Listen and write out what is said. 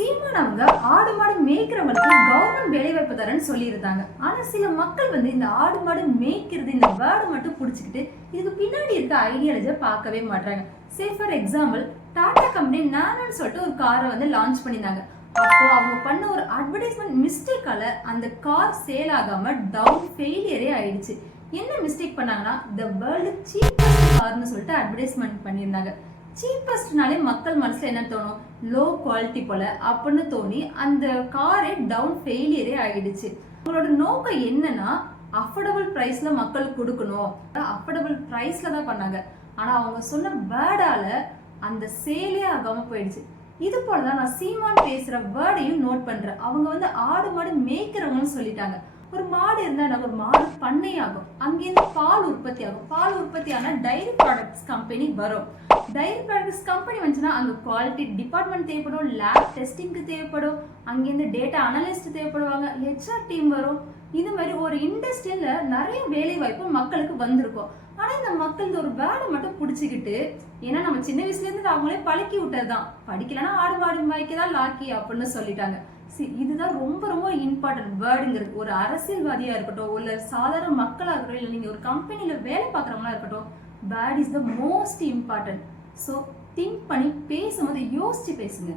சீமான் அவங்க ஆடு மாடு மேய்க்கிறவங்களுக்கு கவர்மெண்ட் வேலை வாய்ப்பு தரேன்னு சொல்லியிருந்தாங்க. ஆனா சில மக்கள் இந்த ஆடு மாடு மேய்க்கிறது இந்த வேர்டு மட்டும் பிடிச்சிக்கிட்டு இதுக்கு பின்னாடி இருக்க ஐடியாலஜியை பார்க்கவே மாட்டாங்க. Say for example, Tata company நானோன்னு சொல்லிட்டு ஒரு காரை லான்ச் பண்ணியிருந்தாங்க. அப்போ அவங்க பண்ண ஒரு அட்வர்டைஸ்மெண்ட் மிஸ்டேக்கால அந்த கார் சேல் ஆகாம டவுன் ஃபெயிலியரே ஆயிடுச்சு. என்ன மிஸ்டேக் பண்ணாங்கன்னா, த வேர்ல்டு சீப்பஸ்ட் கார்னு சொல்லிட்டு அட்வர்டைஸ்மெண்ட் பண்ணியிருந்தாங்க. சீப்பஸ்ட்னாலே மக்கள் மனசுல என்ன தோணும், லோ குவாலிட்டி போல அப்படின்னு தோணி அந்த காரே டவுன் ஃபெயிலியரே ஆகிடுச்சு. அவங்களோட நோக்கம் என்னன்னா, அஃபோர்டபுள் பிரைஸ்ல மக்களுக்கு கொடுக்கணும், அஃபோர்டபுள் பிரைஸ்ல தான் பண்ணாங்க. ஆனா அவங்க சொன்ன வேர்டால அந்த சேலே ஆகாம போயிடுச்சு. இது போலதான் நான் சீமான் பேசுற வேர்டையும் நோட் பண்றேன். அவங்க ஆடு மாடு மேய்க்கிறவங்கன்னு சொல்லிட்டாங்க. ஒரு மாடு இருந்தா ஒரு மாடு பண்ணை ஆகும், அங்கிருந்து பால் உற்பத்தி ஆகும். பால் உற்பத்தி ஆனா டைரி ப்ராடக்ட்ஸ் கம்பெனி வரும். டைரி ப்ராடக்ட்ஸ் கம்பெனி வந்துச்சுன்னா அங்க குவாலிட்டி டிபார்ட்மெண்ட் தேவைப்படும், லேப் டெஸ்டிங்க்கு தேவைப்படும், அங்கிருந்து டேட்டா அனலிஸ்ட் தேவைப்படுவாங்க, HR டீம் வரும். இது மாதிரி ஒரு இண்டஸ்ட்ரியில நிறைய வேலை வாய்ப்பு மக்களுக்கு வந்திருக்கும். ஆனா இந்த மக்கள் ஒரு வேலை மட்டும் பிடிச்சிக்கிட்டு, ஏன்னா நம்ம சின்ன வயசுல இருந்து அவங்களே பழக்கி விட்டதுதான், படிக்கலன்னா ஆடு மாடு வாய்க்கதான் லாக்கி அப்படின்னு சொல்லிட்டாங்க. இதுதான் ரொம்ப ரொம்ப இம்பார்ட்டன்ட் வேர்டுங்கிறது. ஒரு அரசியல்வாதியா இருக்கட்டும், இல்ல சாதாரண மக்களா இருக்கட்டும், இல்ல நீங்க ஒரு கம்பெனில வேலை பார்க்குறவங்களா இருக்கட்டும், word is the most important. So think பண்ணி பேசும்போது யோசிச்சு பேசுங்க.